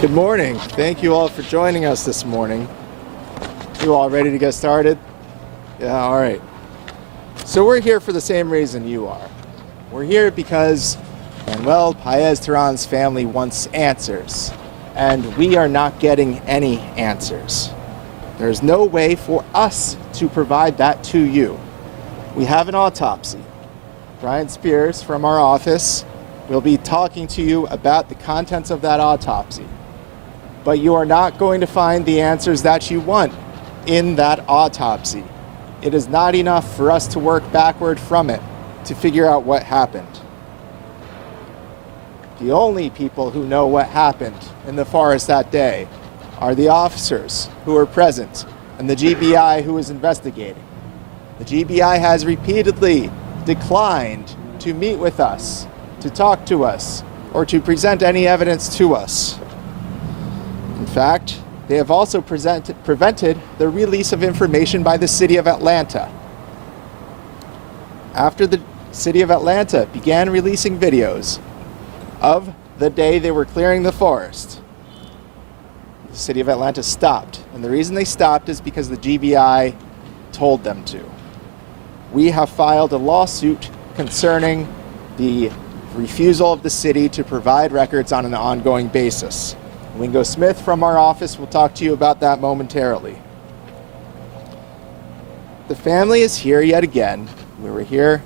Good morning. Thank you all for joining us this morning. You all ready to get started? Yeah, all right. So we're here for the same reason you are. We're here because Manuel Paez Teran's family wants answers, and we are not getting any answers. There's no way for us to provide that to you. We have an autopsy. Brian Spears from our office will be talking to you about the contents of that autopsy. But you are not going to find the answers that you want in that autopsy. It is not enough for us to work backward from it to figure out what happened. The only people who know what happened in the forest that day are the officers who were present and the GBI who was investigating. The GBI has repeatedly declined to meet with us, to talk to us, or to present any evidence to us. In fact, they have also prevented the release of information by the City of Atlanta. After the City of Atlanta began releasing videos of the day they were clearing the forest, the City of Atlanta stopped. And the reason they stopped is because the GBI told them to. We have filed a lawsuit concerning the refusal of the city to provide records on an ongoing basis. Wingo Smith from our office will talk to you about that momentarily. The family is here yet again. We were here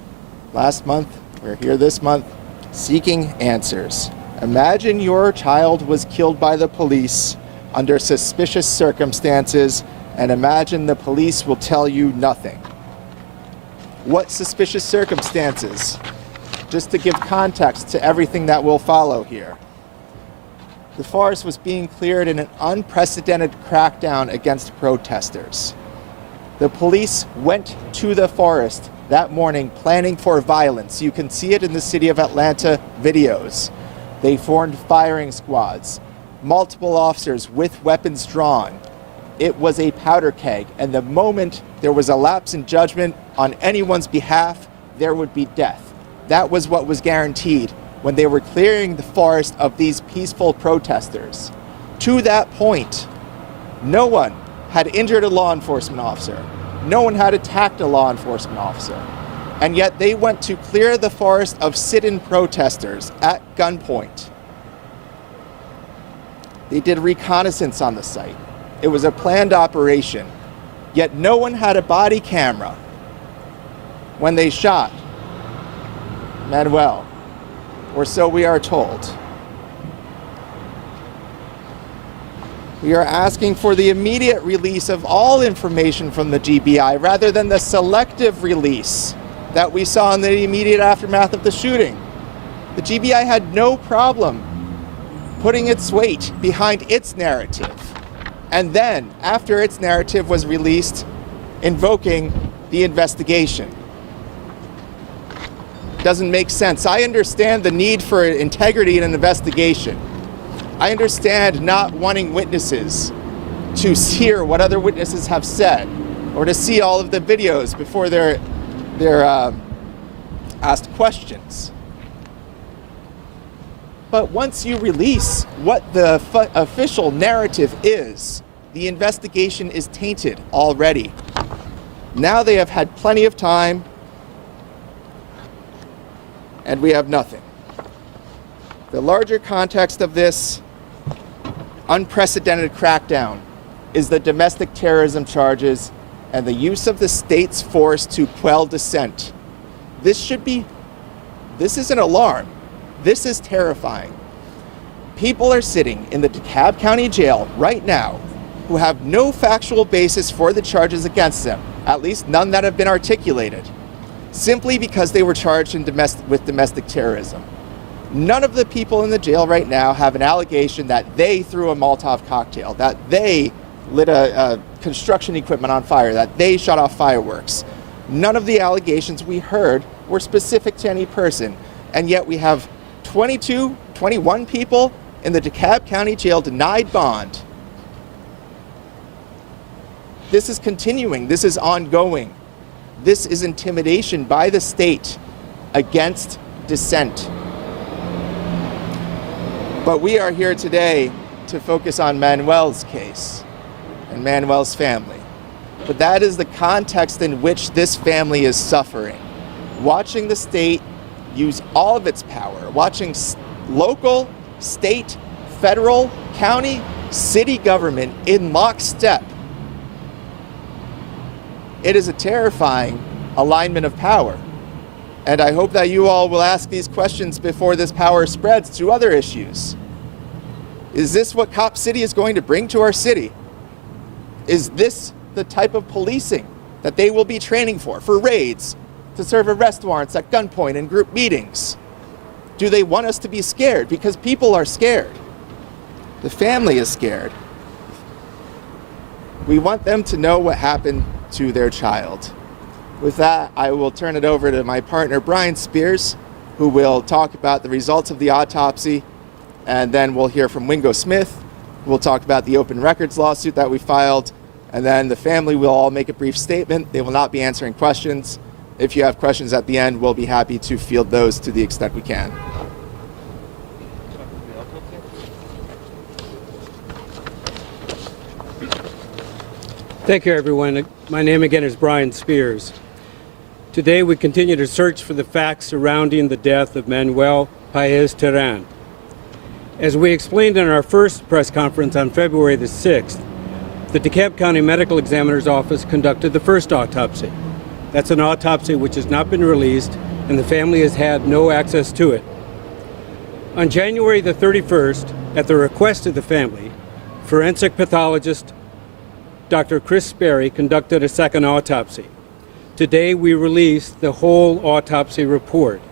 last month, we're here this month, seeking answers. Imagine your child was killed by the police under suspicious circumstances, and imagine the police will tell you nothing. What suspicious circumstances? Just to give context to everything that will follow here. The forest was being cleared in an unprecedented crackdown against protesters. The police went to the forest that morning planning for violence. You can see it in the City of Atlanta videos. They formed firing squads, multiple officers with weapons drawn. It was a powder keg, and the moment there was a lapse in judgment on anyone's behalf, there would be death. That was what was guaranteed when they were clearing the forest of these peaceful protesters. To that point, no one had injured a law enforcement officer. No one had attacked a law enforcement officer. And yet they went to clear the forest of sit-in protesters at gunpoint. They did reconnaissance on the site. It was a planned operation, yet no one had a body camera when they shot Manuel, or so we are told. We are asking for the immediate release of all information from the GBI rather than the selective release that we saw in the immediate aftermath of the shooting. The GBI had no problem putting its weight behind its narrative, and then, after its narrative was released, invoking the investigation. Doesn't make sense. I understand the need for integrity in an investigation. I understand not wanting witnesses to hear what other witnesses have said or to see all of the videos before they're asked questions. But once you release what the official narrative is, the investigation is tainted already. Now they have had plenty of time, and we have nothing. The larger context of this unprecedented crackdown is the domestic terrorism charges and the use of the state's force to quell dissent. This is an alarm. This is terrifying. People are sitting in the DeKalb County Jail right now who have no factual basis for the charges against them, at least none that have been articulated, simply because they were charged with domestic terrorism. None of the people in the jail right now have an allegation that they threw a Molotov cocktail, that they lit a construction equipment on fire, that they shot off fireworks. None of the allegations we heard were specific to any person, and yet we have 21 people in the DeKalb County Jail denied bond. This is continuing. This is ongoing. This is intimidation by the state against dissent. But we are here today to focus on Manuel's case and Manuel's family, but that is the context in which this family is suffering. Watching the state use all of its power, watching local, state, federal, county, city government in lockstep. It is a terrifying alignment of power. And I hope that you all will ask these questions before this power spreads to other issues. Is this what Cop City is going to bring to our city? Is this the type of policing that they will be training for raids, to serve arrest warrants at gunpoint and group meetings? Do they want us to be scared? Because people are scared. The family is scared. We want them to know what happened to their child. With that, I will turn it over to my partner, Brian Spears, who will talk about the results of the autopsy, and then we'll hear from Wingo Smith, who will talk about the open records lawsuit that we filed, and then the family will all make a brief statement. They will not be answering questions. If you have questions at the end, we'll be happy to field those to the extent we can. Thank you, everyone. My name again is Brian Spears. Today we continue to search for the facts surrounding the death of Manuel Paez Teran. As we explained in our first press conference on February the 6th, the DeKalb County Medical Examiner's Office conducted the first autopsy. That's an autopsy which has not been released, and the family has had no access to it. On January the 31st, at the request of the family, forensic pathologist Dr. Chris Sperry conducted a second autopsy. Today we released the whole autopsy report.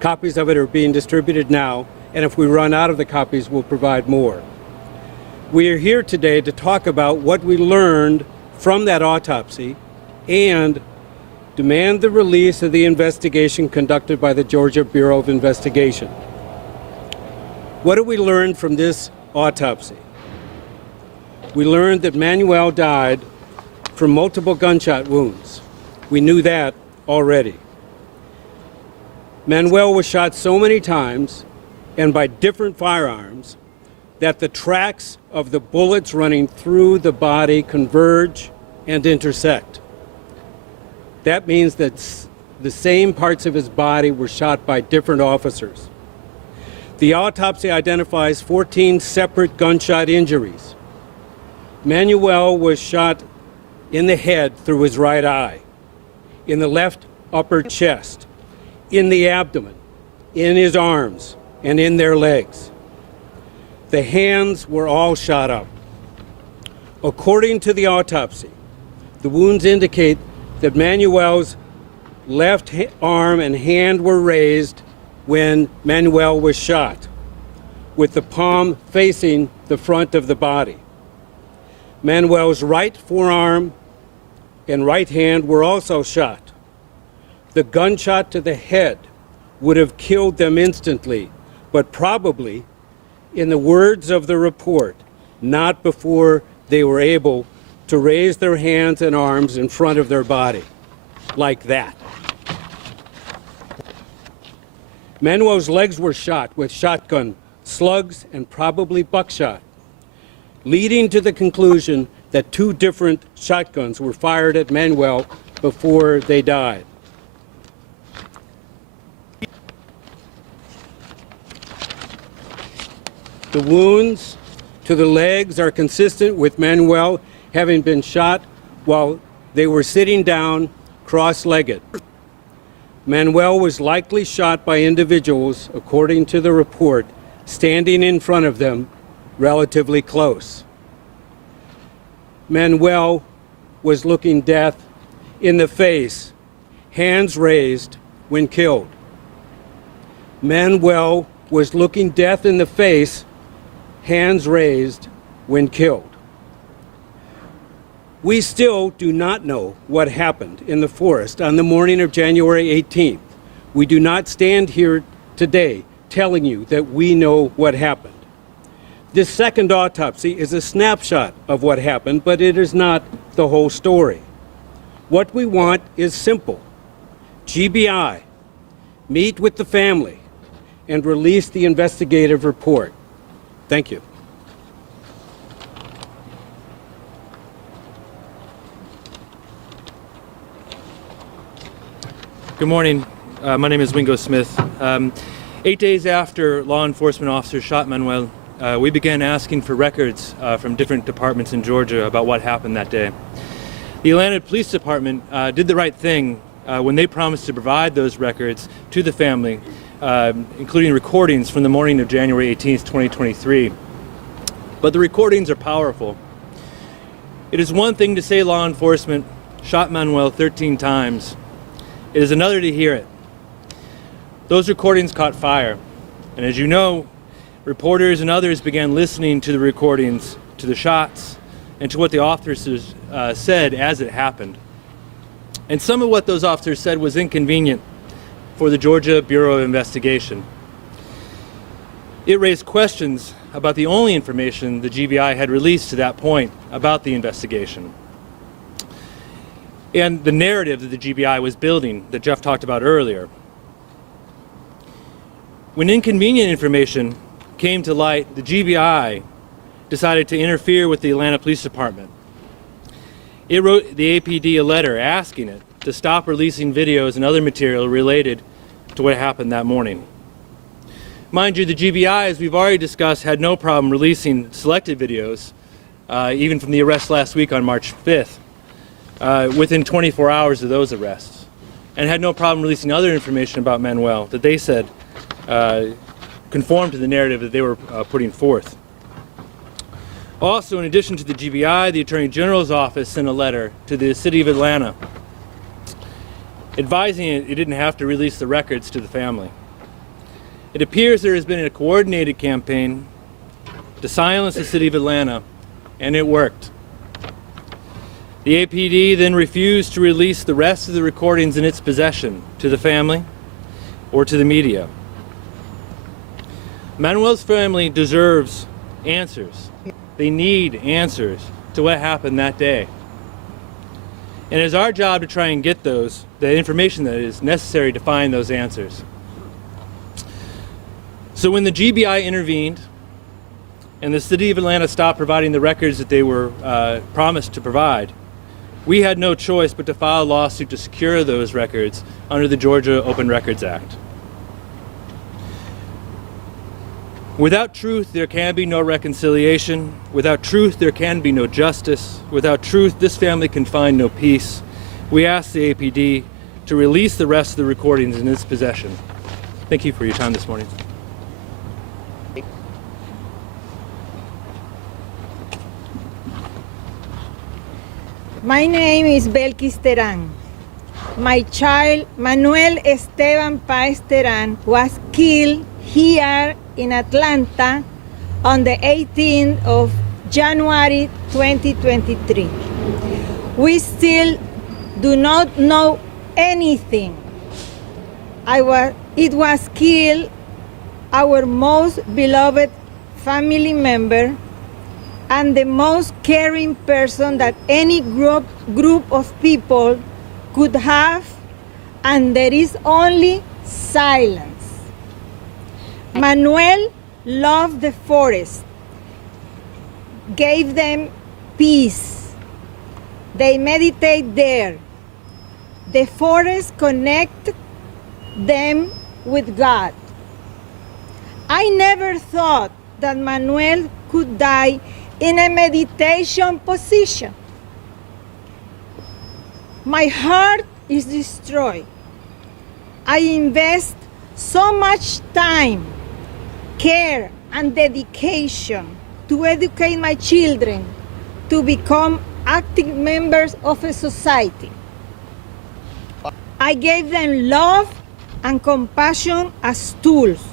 Copies of it are being distributed now, and if we run out of the copies, we'll provide more. We are here today to talk about what we learned from that autopsy and demand the release of the investigation conducted by the Georgia Bureau of Investigation. What did we learn from this autopsy? We learned that Manuel died from multiple gunshot wounds. We knew that already. Manuel was shot so many times and by different firearms that the tracks of the bullets running through the body converge and intersect. That means that the same parts of his body were shot by different officers. The autopsy identifies 14 separate gunshot injuries. Manuel was shot in the head through his right eye, in the left upper chest, in the abdomen, in his arms, and in their legs. The hands were all shot up. According to the autopsy, the wounds indicate that Manuel's left arm and hand were raised when Manuel was shot, with the palm facing the front of the body. Manuel's right forearm and right hand were also shot. The gunshot to the head would have killed them instantly, but probably, in the words of the report, not before they were able to raise their hands and arms in front of their body, like that. Manuel's legs were shot with shotgun slugs and probably buckshot, leading to the conclusion that two different shotguns were fired at Manuel before they died. The wounds to the legs are consistent with Manuel having been shot while they were sitting down cross-legged. Manuel was likely shot by individuals, according to the report, standing in front of them relatively close. Manuel was looking death in the face, hands raised when killed. Manuel was looking death in the face, hands raised when killed. We still do not know what happened in the forest on the morning of January 18th. We do not stand here today telling you that we know what happened. This second autopsy is a snapshot of what happened, but it is not the whole story. What we want is simple. GBI, meet with the family, and release the investigative report. Thank you. Good morning. My name is Wingo Smith. 8 days after law enforcement officers shot Manuel, we began asking for records from different departments in Georgia about what happened that day. The Atlanta Police Department did the right thing when they promised to provide those records to the family, including recordings from the morning of January 18th, 2023. But the recordings are powerful. It is one thing to say law enforcement shot Manuel 13 times. It is another to hear it. Those recordings caught fire, and as you know, reporters and others began listening to the recordings, to the shots, and to what the officers said as it happened. And some of what those officers said was inconvenient for the Georgia Bureau of Investigation. It raised questions about the only information the GBI had released to that point about the investigation, and the narrative that the GBI was building that Jeff talked about earlier. When inconvenient information came to light, the GBI decided to interfere with the Atlanta Police Department. It wrote the APD a letter asking it to stop releasing videos and other material related to what happened that morning. Mind you, the GBI, as we've already discussed, had no problem releasing selected videos, even from the arrest last week on March 5th. Within 24 hours of those arrests, and had no problem releasing other information about Manuel that they said conformed to the narrative that they were putting forth. Also, in addition to the GBI, the Attorney General's office sent a letter to the City of Atlanta advising it didn't have to release the records to the family. It appears there has been a coordinated campaign to silence the City of Atlanta, and it worked. The APD then refused to release the rest of the recordings in its possession to the family or to the media. Manuel's family deserves answers. They need answers to what happened that day. And it is our job to try and get the information that is necessary to find those answers. So when the GBI intervened and the City of Atlanta stopped providing the records that they were promised to provide, we had no choice but to file a lawsuit to secure those records under the Georgia Open Records Act. Without truth, there can be no reconciliation. Without truth, there can be no justice. Without truth, this family can find no peace. We ask the APD to release the rest of the recordings in its possession. Thank you for your time this morning. My name is Belkis Teran. My child, Manuel Esteban Paez Teran, was killed here in Atlanta on the 18th of January 2023. We still do not know anything. It was killed our most beloved family member and the most caring person that any group of people could have, and there is only silence. Manuel loved the forest, gave them peace. They meditate there. The forest connect them with God. I never thought that Manuel could die in a meditation position. My heart is destroyed. I invest so much time, care, and dedication to educate my children to become active members of a society. I gave them love and compassion as tools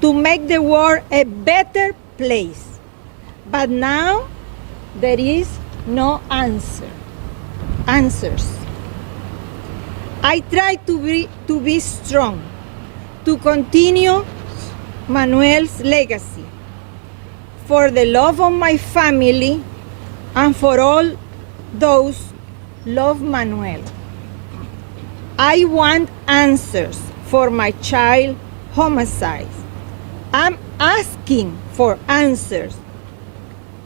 to make the world a better place. But now there is no answers. I try to be strong, to continue Manuel's legacy, for the love of my family and for all those love Manuel. I want answers for my child homicide. I'm asking for answers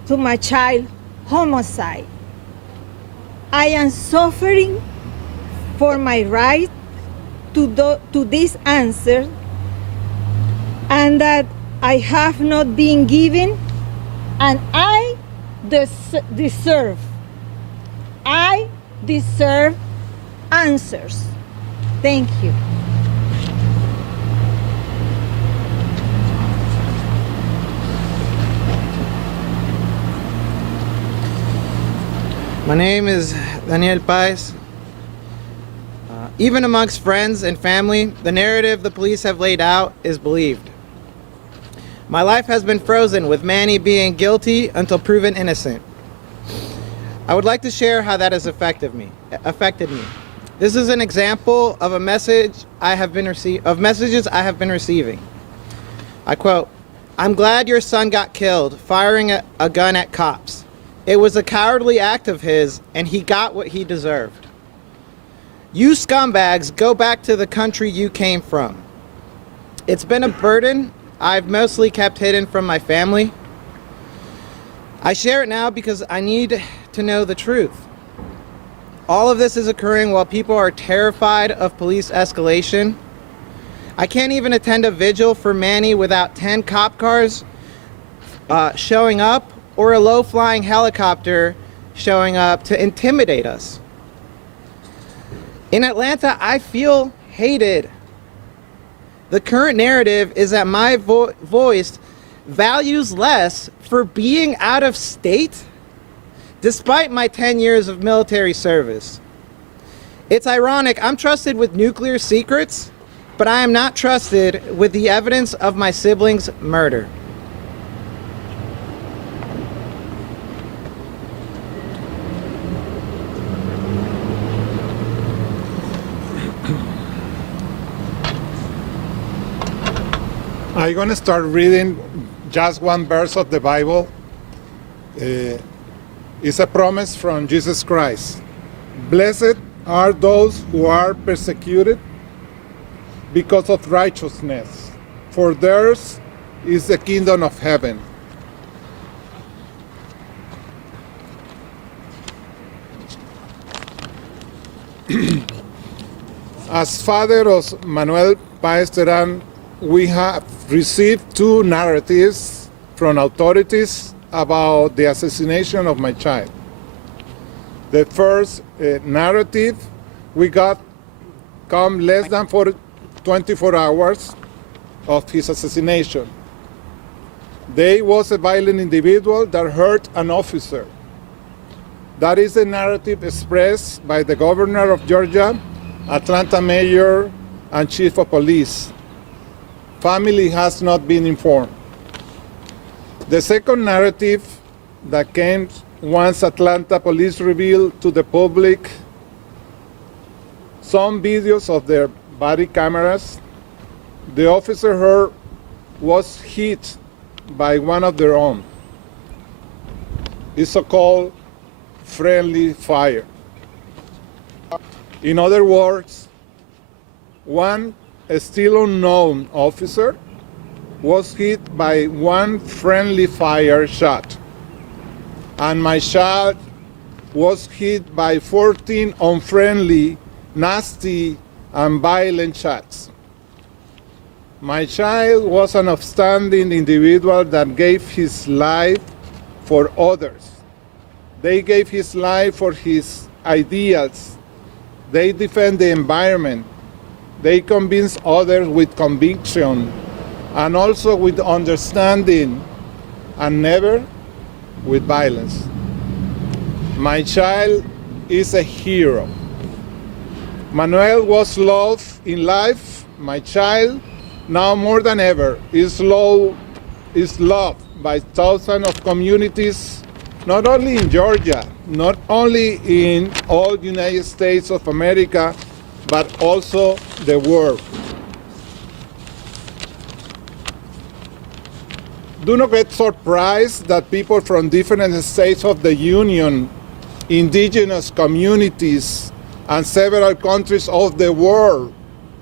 to my child homicide. I am suffering for my right to this answer, and that I have not been given, and I deserve answers. Thank you. My name is Manuel Paez. Even amongst friends and family, the narrative the police have laid out is believed. My life has been frozen, with Manny being guilty until proven innocent. I would like to share how that has affected me. This is an example of messages I have been receiving. I quote, "I'm glad your son got killed firing a gun at cops. It was a cowardly act of his, and he got what he deserved. You scumbags, go back to the country you came from. It's been a burden I've mostly kept hidden from my family. I share it now because I need to know the truth. All of this is occurring while people are terrified of police escalation. I can't even attend a vigil for Manny without 10 cop cars showing up, or a low-flying helicopter showing up to intimidate us. In Atlanta, I feel hated. The current narrative is that my voice values less for being out of state, despite my 10 years of military service. It's ironic, I'm trusted with nuclear secrets, but I am not trusted with the evidence of my siblings' murder." I'm going to start reading just one verse of the Bible. It's a promise from Jesus Christ. "Blessed are those who are persecuted because of righteousness, for theirs is the kingdom of heaven." As father of Manuel Paez Teran, we have received two narratives from authorities about the assassination of my child. The first narrative we got come less than 24 hours of his assassination. There was a violent individual that hurt an officer. That is the narrative expressed by the governor of Georgia, Atlanta mayor, and chief of police. Family has not been informed. The second narrative that came once Atlanta police revealed to the public some videos of their body cameras. The officer heard was hit by one of their own. It's so-called friendly fire. In other words, one still unknown officer was hit by one friendly fire shot, and my child was hit by 14 unfriendly, nasty, and violent shots. My child was an upstanding individual that gave his life for others. They gave his life for his ideals. They defend the environment. They convince others with conviction and also with understanding, and never with violence. My child is a hero. Manuel was loved in life. My child, now more than ever, is loved by thousands of communities, not only in Georgia, not only in all United States of America, but also the world. Do not get surprised that people from different states of the Union, indigenous communities, and several countries of the world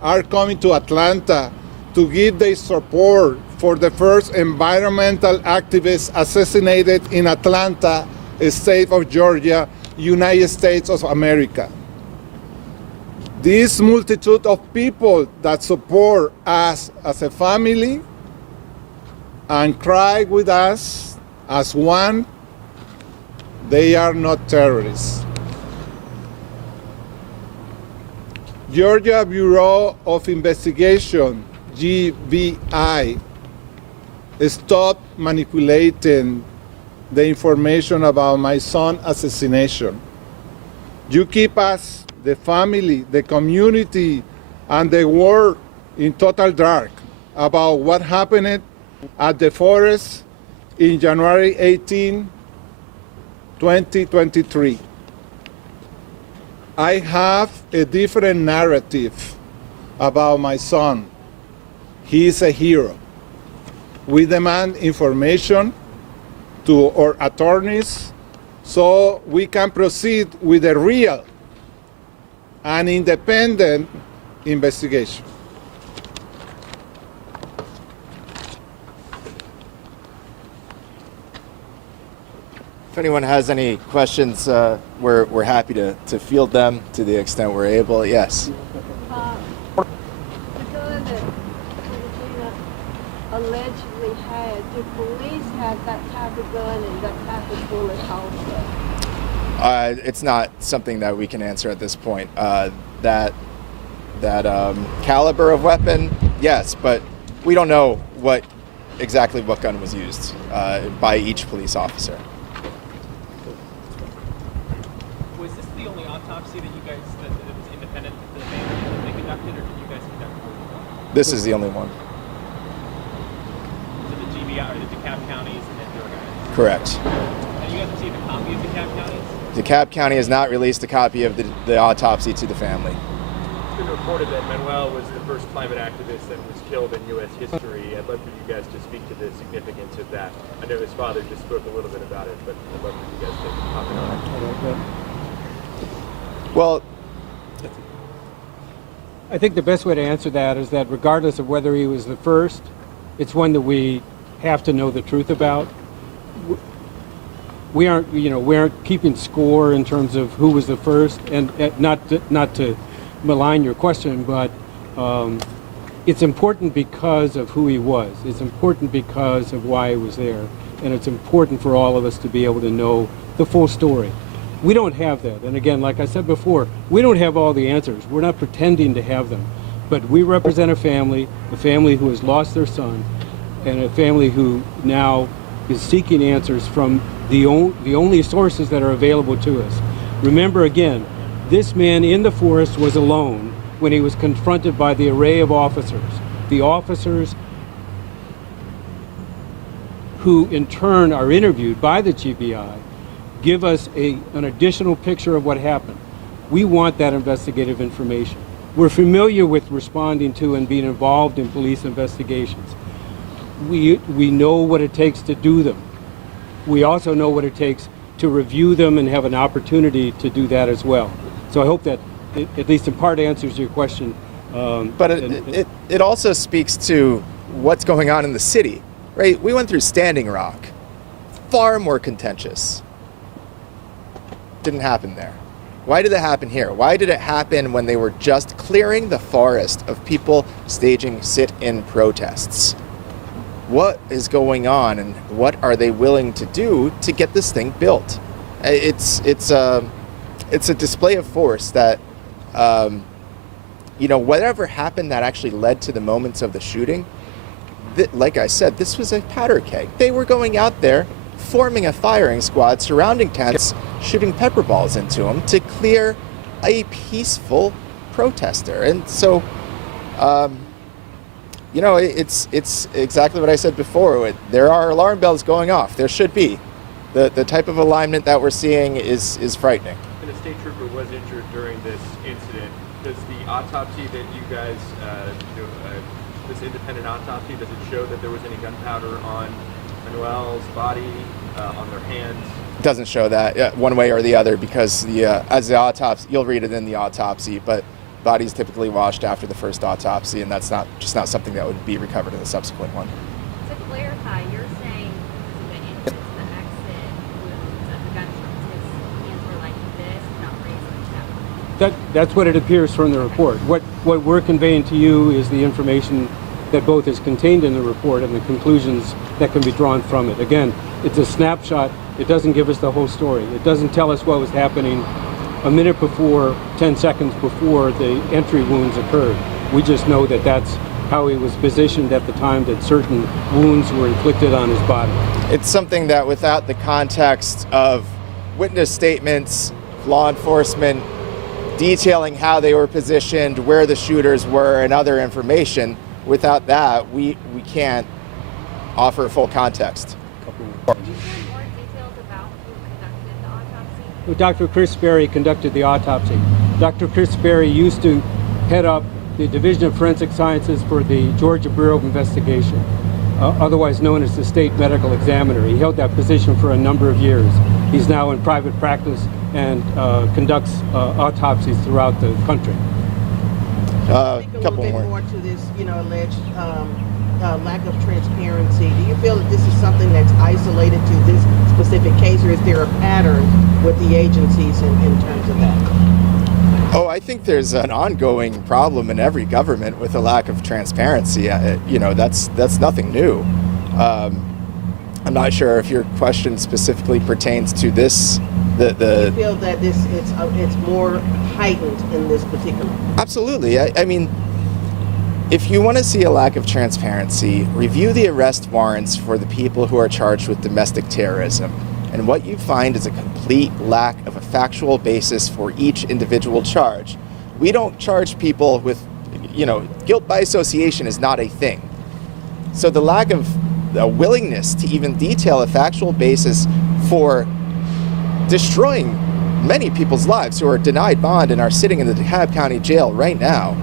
are coming to Atlanta to give their support for the first environmental activist assassinated in Atlanta, state of Georgia, United States of America. This multitude of people that support us as a family and cry with us as one, they are not terrorists. Georgia Bureau of Investigation, GBI, stop manipulating the information about my son's assassination. You keep us, the family, the community, and the world in total dark about what happened at the forest in January 18, 2023. I have a different narrative about my son. He is a hero. We demand information to our attorneys so we can proceed with a real and independent investigation. If anyone has any questions, we're happy to field them to the extent we're able. Yes. The gun that Toruguita allegedly had, do police have that type of gun and that type of bullet also? It's not something that we can answer at this point. That caliber of weapon, yes, but we don't know exactly what gun was used by each police officer. Was this the only autopsy that you guys that was independent of the family that they conducted, or did you guys conduct more than one? This is the only one. So the GBI or the DeKalb counties and then your guys? Correct. And you guys received a copy of DeKalb counties? DeKalb County has not released a copy of the autopsy to the family. It's been reported that Manuel was the first climate activist that was killed in U.S. history. I'd love for you guys to speak to the significance of that. I know his father just spoke a little bit about it, but I'd love for you guys to comment on it. Well, I think the best way to answer that is that regardless of whether he was the first, it's one that we have to know the truth about. We aren't keeping score in terms of who was the first, and not to malign your question, but it's important because of who he was. It's important because of why he was there, and it's important for all of us to be able to know the full story. We don't have that, and again, like I said before, we don't have all the answers. We're not pretending to have them, but we represent a family who has lost their son, and a family who now is seeking answers from the only sources that are available to us. Remember again, this man in the forest was alone when he was confronted by the array of officers. The officers who in turn are interviewed by the GBI give us an additional picture of what happened. We want that investigative information. We're familiar with responding to and being involved in police investigations. We know what it takes to do them. We also know what it takes to review them and have an opportunity to do that as well. So I hope that it, at least in part, answers your question. But it also speaks to what's going on in the city, right? We went through Standing Rock, far more contentious. Didn't happen there. Why did it happen here? Why did it happen when they were just clearing the forest of people staging sit-in protests? What is going on, and what are they willing to do to get this thing built? It's a display of force that, whatever happened that actually led to the moments of the shooting, like I said, this was a powder keg. They were going out there, forming a firing squad, surrounding tents, shooting pepper balls into them to clear a peaceful protester. And so, it's exactly what I said before. There are alarm bells going off. There should be. The type of alignment that we're seeing is frightening. And a state trooper was injured during this incident. Does the autopsy that you guys this independent autopsy, does it show that there was any gunpowder on Manuel's body, on their hands? It doesn't show that one way or the other, because as the autopsy, you'll read it in the autopsy, but body's typically washed after the first autopsy, and that's not something that would be recovered in the subsequent one. To clarify, you're saying the entrance, the exit, the gunshots, his hands were like this, not raised like that? That's what it appears from the report. What we're conveying to you is the information that both is contained in the report and the conclusions that can be drawn from it. Again, it's a snapshot. It doesn't give us the whole story. It doesn't tell us what was happening a minute before, 10 seconds before the entry wounds occurred. We just know that that's how he was positioned at the time that certain wounds were inflicted on his body. It's something that without the context of witness statements, law enforcement detailing how they were positioned, where the shooters were, and other information, without that, we can't offer full context. Can you share more details about who conducted the autopsy? Dr. Chris Berry conducted the autopsy. Dr. Chris Berry used to head up the Division of Forensic Sciences for the Georgia Bureau of Investigation, otherwise known as the State Medical Examiner. He held that position for a number of years. He's now in private practice and conducts autopsies throughout the country. A little bit more to this, alleged lack of transparency. Do you feel that this is something that's isolated to this specific case, or is there a pattern with the agencies in terms of that? Oh, I think there's an ongoing problem in every government with a lack of transparency. That's nothing new. I'm not sure if your question specifically pertains to this. Do you feel that it's more heightened in this particular? Absolutely. I mean, if you want to see a lack of transparency, review the arrest warrants for the people who are charged with domestic terrorism. And what you find is a complete lack of a factual basis for each individual charge. We don't charge people with, guilt by association is not a thing. So the lack of a willingness to even detail a factual basis for destroying many people's lives who are denied bond and are sitting in the DeKalb County Jail right now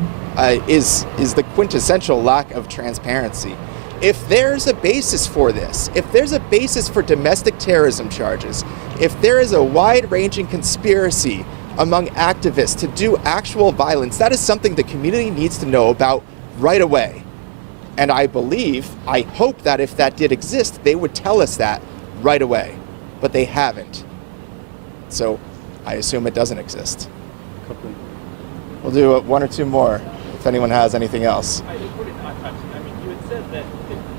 is the quintessential lack of transparency. If there's a basis for this, if there's a basis for domestic terrorism charges, if there is a wide-ranging conspiracy among activists to do actual violence, that is something the community needs to know about right away. And I hope that if that did exist, they would tell us that right away. But they haven't. So I assume it doesn't exist. We'll do one or two more if anyone has anything else. I reported an autopsy. I mean, you had said that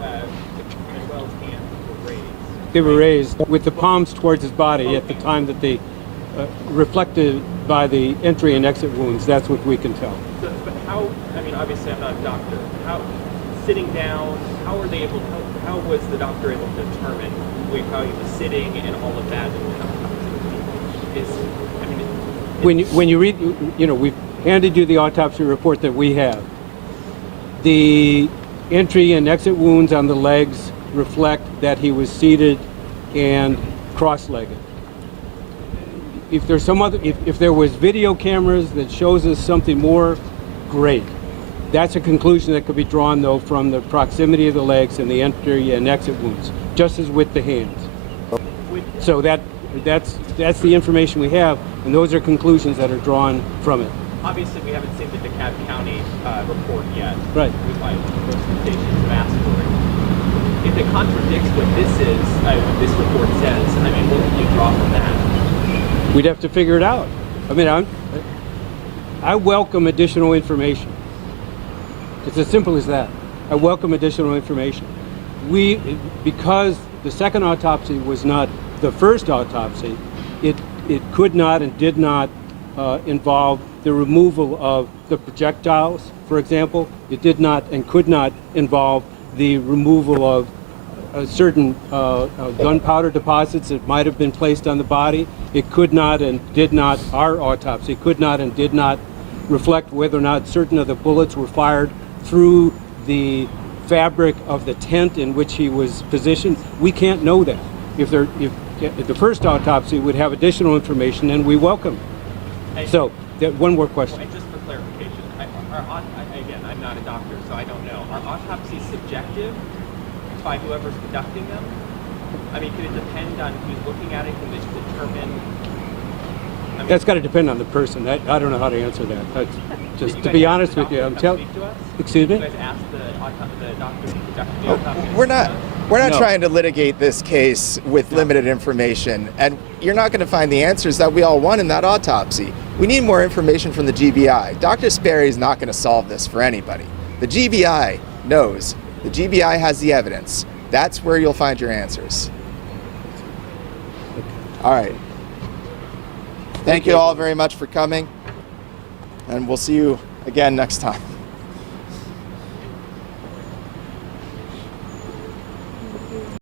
Manuel's hands were raised. They were raised with the palms towards his body at the time that they reflected by the entry and exit wounds. That's what we can tell. So, but how, obviously I'm not a doctor. How, sitting down, how was the doctor able to determine how he was sitting and all of that? When you read, we've handed you the autopsy report that we have. The entry and exit wounds on the legs reflect that he was seated and cross-legged. If there's if there was video cameras that shows us something more, great. That's a conclusion that could be drawn, though, from the proximity of the legs and the entry and exit wounds, just as with the hands. So that's the information we have, and those are conclusions that are drawn from it. Obviously, we haven't seen the DeKalb County report yet. Right. Most stations have asked for it. If it contradicts what this report says, what would you draw from that? We'd have to figure it out. I welcome additional information. It's as simple as that. I welcome additional information. Because the second autopsy was not the first autopsy, it could not and did not involve the removal of the projectiles, for example. It did not and could not involve the removal of certain gunpowder deposits that might have been placed on the body. It could not and did not, our autopsy could not and did not reflect whether or not certain of the bullets were fired through the fabric of the tent in which he was positioned. We can't know that. If the first autopsy would have additional information, then we welcome it. So, one more question. And just for clarification, again, I'm not a doctor, so I don't know. Are autopsies subjective by whoever's conducting them? Could it depend on who's looking at it? Can they determine? That's got to depend on the person. I don't know how to answer that. Just to be honest with you, I'm telling. Excuse me. You guys asked the doctor who conducted the autopsy. We're not. We're not No. trying to litigate this case with limited information, and you're not going to find the answers that we all want in that autopsy. We need more information from the GBI. Dr. Sperry is not going to solve this for anybody. The GBI knows. The GBI has the evidence. That's where you'll find your answers. All right. Thank you all very much for coming, and we'll see you again next time.